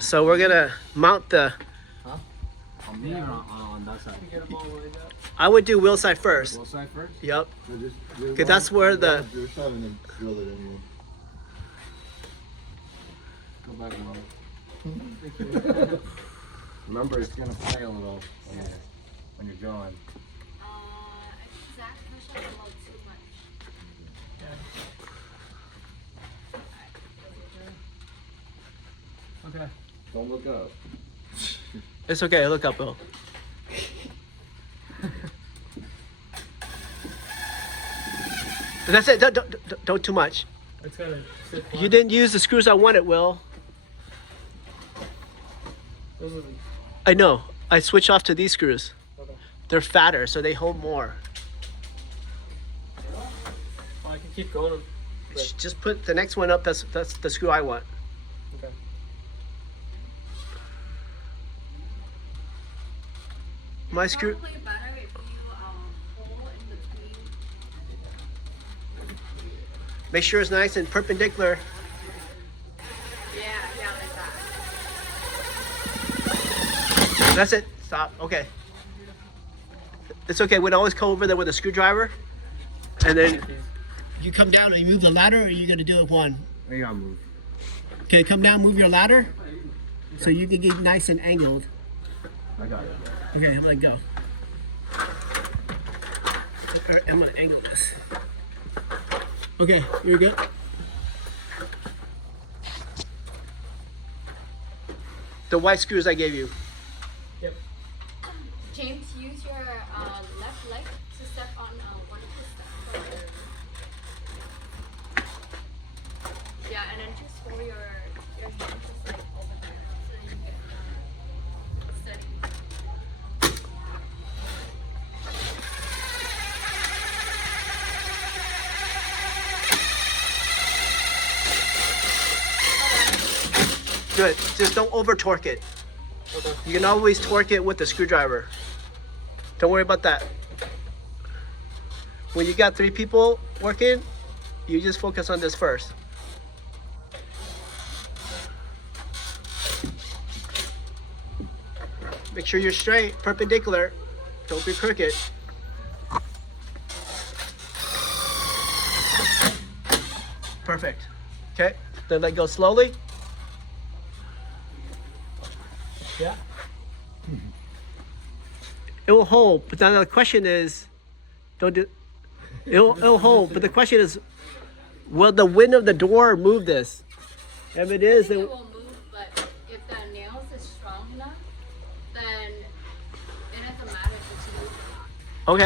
So we're gonna mount the. On me or on that side? I would do wheel side first. Both side first? Yep. Okay, that's where the. Go back one. Remember, it's gonna play a little when you're going. Zach pushed up a little too much. Okay. Don't look up. It's okay. Look up, Bill. That's it. Don't too much. It's gotta sit You didn't use the screws I wanted, Will. Those are the, I know. I switched off to these screws. okay. They're fatter, so they hold more. Oh, I can keep going. But, Just put the next one up. That's the screw I want. okay. My screw. Probably better if you hold in between. Make sure it's nice and perpendicular. Yeah, like that. That's it. Stop. Okay. It's okay. We'd always come over there with a screwdriver, and then you come down and you move the ladder, or you gonna do it one? You gotta move. Okay, come down, move your ladder, so you can get nice and angled. I got it. Okay, I'm gonna go. All right, I'm gonna angle this. Okay, you're good. The white screws I gave you. Yep. James, use your left leg to step on one of the steps. Yeah, and then just hold your hand just like over there so you get steady. Good. Just don't over torque it. Okay. You can always torque it with the screwdriver. Don't worry about that. When you got 3 people working, you just focus on this first. Make sure you're straight, perpendicular. Don't be crooked. Perfect. Okay, then let go slowly. Yeah. It will hold, but now the question is, don't do. It'll hold, but the question is, will the wind of the door move this? If it is, I think then it will move, but if the nails is strong enough, then